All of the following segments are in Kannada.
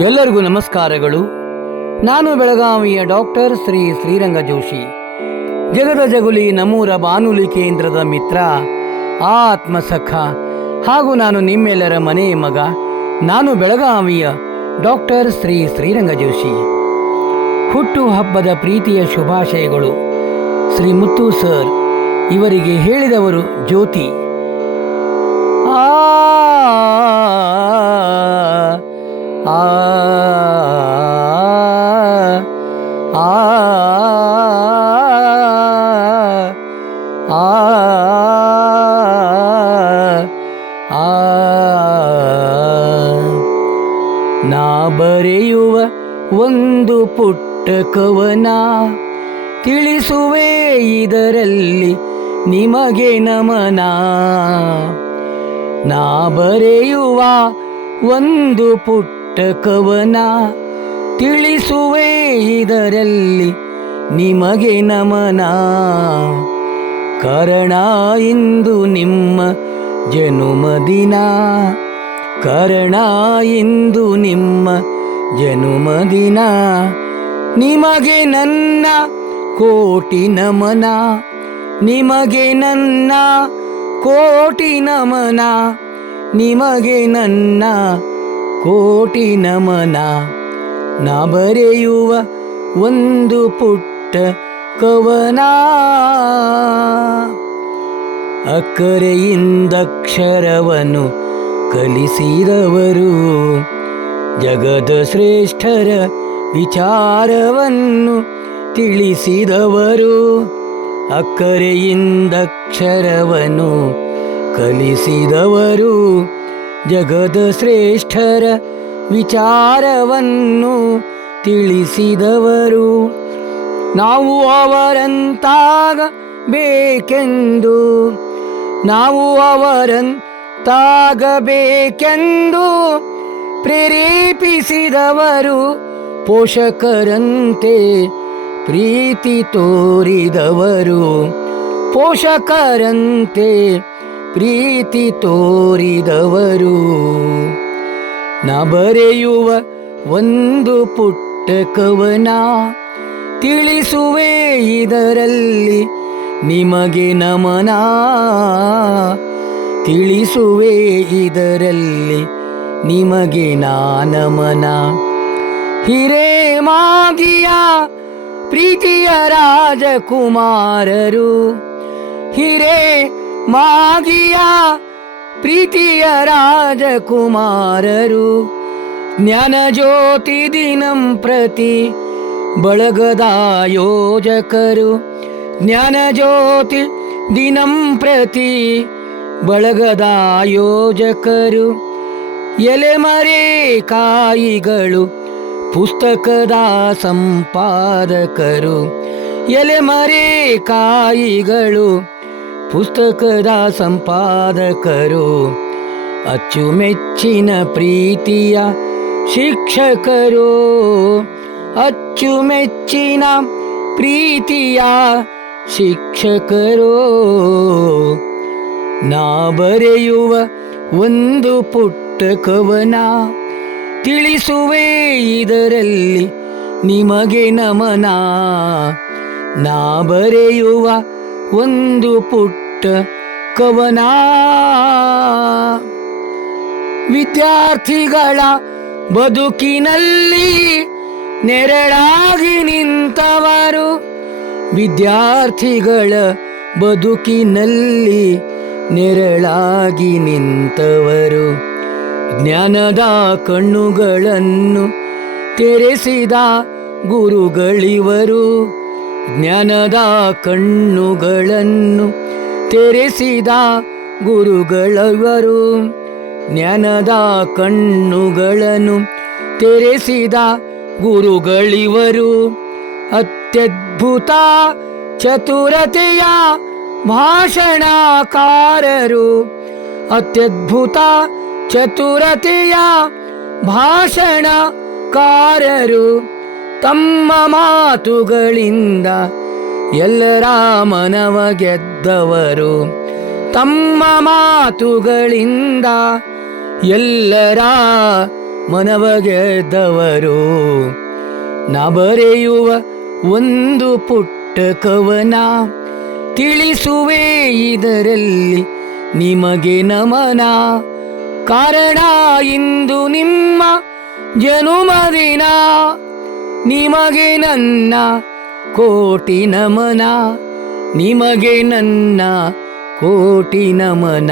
ಎಲ್ಲರಿಗೂ ನಮಸ್ಕಾರಗಳು. ನಾನು ಬೆಳಗಾವಿಯ ಡಾಕ್ಟರ್ ಶ್ರೀ ಶ್ರೀರಂಗ ಜೋಶಿ. ಜಗದ ಜಗುಲಿ ನಮ್ಮೂರ ಬಾನುಲಿ ಕೇಂದ್ರದ ಮಿತ್ರ, ಆತ್ಮಸಖ ಹಾಗೂ ನಾನು ನಿಮ್ಮೆಲ್ಲರ ಮನೆಯ ಮಗ, ನಾನು ಬೆಳಗಾವಿಯ ಡಾಕ್ಟರ್ ಶ್ರೀ ಶ್ರೀರಂಗ ಜೋಶಿ. ಹುಟ್ಟು ಹಬ್ಬದ ಪ್ರೀತಿಯ ಶುಭಾಶಯಗಳು. ಶ್ರೀ ಮುತ್ತು ಸರ್, ಇವರಿಗೆ ಹೇಳಿದವರು ಜ್ಯೋತಿ. ಆ ಆ ನಾ ಬರೆಯುವ ಒಂದು ಪುಟ್ಟ ಕವನ ತಿಳಿಸುವೆ ಇದರಲ್ಲಿ ನಿಮಗೆ ನಮನ ನಾ ಬರೆಯುವ ಒಂದು ಪುಟ್ಟ ಕವನ ತಿಳಿಸುವೆ, ಇದರಲ್ಲಿ ನಿಮಗೆ ನಮನ. ಕಾರಣ ಇಂದು ನಿಮ್ಮ ಜನುಮದಿನ ಕಾರಣ ಇಂದು ನಿಮ್ಮ ಜನುಮದಿನ ನಿಮಗೆ ನನ್ನ ಕೋಟಿ ನಮನ. ನಿಮಗೆ ನನ್ನ ಕೋಟಿ ನಮನ. ನಿಮಗೆ ನನ್ನ ಕೋಟಿ ನಮನ ನಾ ಬರೆಯುವ ಒಂದು ಪುಟ್ಟ ಕವನ. ಅಕ್ಕರೆಯಿಂದಕ್ಷರವನ್ನು ಕಲಿಸಿದವರು ಜಗದ ಶ್ರೇಷ್ಠರ ವಿಚಾರವನ್ನು ತಿಳಿಸಿದವರು. ಅಕ್ಕರೆಯಿಂದಕ್ಷರವನ್ನು ಕಲಿಸಿದವರು ಜಗದ ಶ್ರೇಷ್ಠರ ವಿಚಾರವನ್ನು ತಿಳಿಸಿದವರು. ನಾವು ಅವರಂತಾಗ ಬೇಕೆಂದು ನಾವು ಅವರಂತಾಗಬೇಕೆಂದು ಪ್ರೇರೇಪಿಸಿದವರು ಪೋಷಕರಂತೆ ಪ್ರೀತಿ ತೋರಿದವರು ಪೋಷಕರಂತೆ ಪ್ರೀತಿ ತೋರಿದವರು. ನಾ ಬರೆಯುವ ಒಂದು ಪುಟ್ಟ ಕವನ ತಿಳಿಸುವೆ ಇದರಲ್ಲಿ ನಿಮಗೆ ನಮನ. ತಿಳಿಸುವೆ ಇದರಲ್ಲಿ ನಿಮಗೆ ನಾನಮನ ಹಿರೇಮಾಗಿಯ ಪ್ರೀತಿಯ ರಾಜಕುಮಾರರು. ಹಿರೇ ಮಾಗಿಯ ಪ್ರೀತಿಯ ರಾಜಕುಮಾರರು, ಜ್ಞಾನ ಜ್ಯೋತಿ ದಿನಂ ಪ್ರತಿ ಬಳಗದ ಯೋಜಕರು, ಜ್ಞಾನ ಜ್ಯೋತಿ ದಿನಂ ಪ್ರತಿ ಬಳಗದ ಯೋಜಕರು ಎಲೆಮರೆ ಕಾಯಿಗಳು, ಪುಸ್ತಕದ ಸಂಪಾದಕರು ಎಲೆಮರೆ ಕಾಯಿಗಳು ಪುಸ್ತಕದ ಸಂಪಾದಕರು, ಅಚ್ಚುಮೆಚ್ಚಿನ ಪ್ರೀತಿಯ ಶಿಕ್ಷಕರು, ಅಚ್ಚುಮೆಚ್ಚಿನ ಪ್ರೀತಿಯ ಶಿಕ್ಷಕರು. ನಾ ಬರೆಯುವ ಒಂದು ಪುಟ್ಟ ಕವನ ತಿಳಿಸುವೆ, ಇದರಲ್ಲಿ ನಿಮಗೆ ನಮನ. ನಾ ಬರೆಯುವ ಒಂದು ಪುಟ್ಟ ಕವನ. ವಿದ್ಯಾರ್ಥಿಗಳ ಬದುಕಿನಲ್ಲಿ ನೆರಳಾಗಿ ನಿಂತವರು. ವಿದ್ಯಾರ್ಥಿಗಳ ಬದುಕಿನಲ್ಲಿ ನೆರಳಾಗಿ ನಿಂತವರು. ಜ್ಞಾನದ ಕಣ್ಣುಗಳನ್ನು ತೆರೆಸಿದ ಗುರುಗಳಿವರು. ಜ್ಞಾನದ ಕಣ್ಣುಗಳನ್ನು ತೆರೆಸಿದ ಗುರುಗಳವರು ಜ್ಞಾನದ ಕಣ್ಣುಗಳನ್ನು ತೆರೆಸಿದ ಗುರುಗಳಿವರು ಅತ್ಯದ್ಭುತ ಚತುರತೆಯ ಭಾಷಣಕಾರರು ಅತ್ಯದ್ಭುತ ಚತುರತೆಯ ಭಾಷಣಕಾರರು ತಮ್ಮ ಮಾತುಗಳಿಂದ ರಾಮನವ ಗೆದ್ದವರು? ತಮ್ಮ ಮಾತುಗಳಿಂದ ಎಲ್ಲರ ಮನವ ಗೆದ್ದವರು? ನ ಬರೆಯುವ ಒಂದು ಪುಟ್ಟ ಕವನ ತಿಳಿಸುವೆ, ಇದರಲ್ಲಿ ನಿಮಗೆ ನಮನ. ಕಾರಣ, ಇಂದು ನಿಮ್ಮ ಜನುಮದಿನ ನಿಮಗೆ ನನ್ನ ಕೋಟಿ ನಮನ, ನಿಮಗೆ ನನ್ನ ಕೋಟಿ ನಮನ,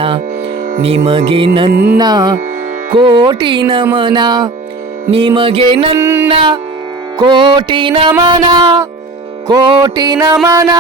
ನಿಮಗೆ ನನ್ನ ಕೋಟಿ ನಮನ, ನಿಮಗೆ ನನ್ನ ಕೋಟಿ ನಮನ ಕೋಟಿ ನಮನ.